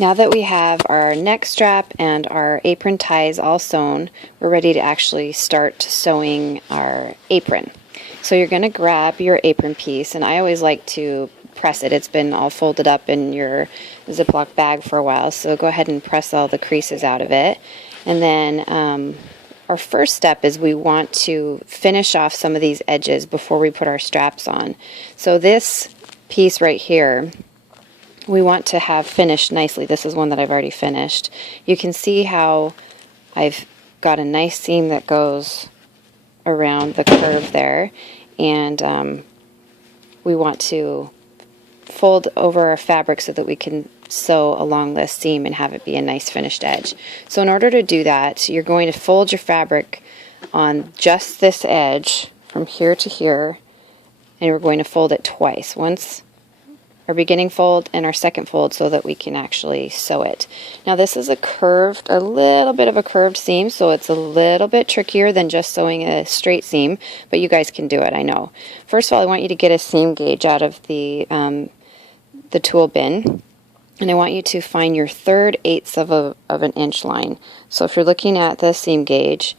Now that we have our neck strap and our apron ties all sewn, we're ready to actually start sewing our apron. So you're going to grab your apron piece, and I always like to press it. It's been all folded up in your Ziploc bag for a while, so go ahead and press all the creases out of it. And then our first step is we want to finish off some of these edges before we put our straps on. So this piece right here, we want to have finished nicely. This is one that I've already finished. You can see how I've got a nice seam that goes around the curve there, and we want to fold over our fabric so that we can sew along this seam and have it be a nice finished edge. So in order to do that, you're going to fold your fabric on just this edge from here to here, and we're going to fold it twice. Once our beginning fold and our second fold so that we can actually sew it. Now this is a little bit of a curved seam, so it's a little bit trickier than just sewing a straight seam, but you guys can do it, I know. First of all, I want you to get a seam gauge out of the tool bin, and I want you to find your 3/8 of an inch line. So if you're looking at the seam gauge,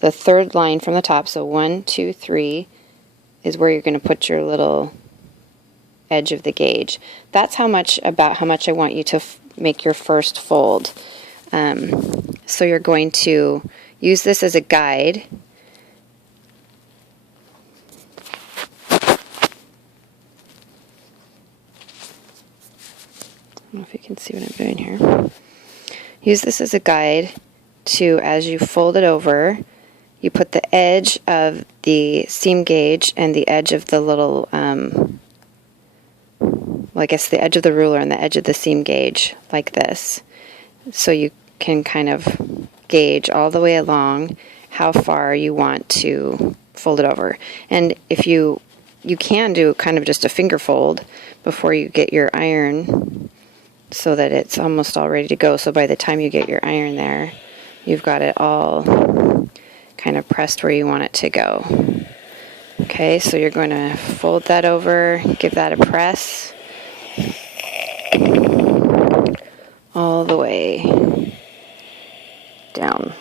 the third line from the top, so 1, 2, 3, is where you're going to put your little edge of the gauge. That's about how much I want you to make your first fold. So you're going to use this as a guide. I don't know if you can see what I'm doing here. Use this as a guide to, as you fold it over, you put the edge of the seam gauge and the edge of the little I guess the edge of the ruler and the edge of the seam gauge like this. So you can kind of gauge all the way along how far you want to fold it over. And if you can do kind of just a finger fold before you get your iron so that it's almost all ready to go. So by the time you get your iron there, you've got it all kind of pressed where you want it to go. Okay, so you're going to fold that over, give that a press all the way down.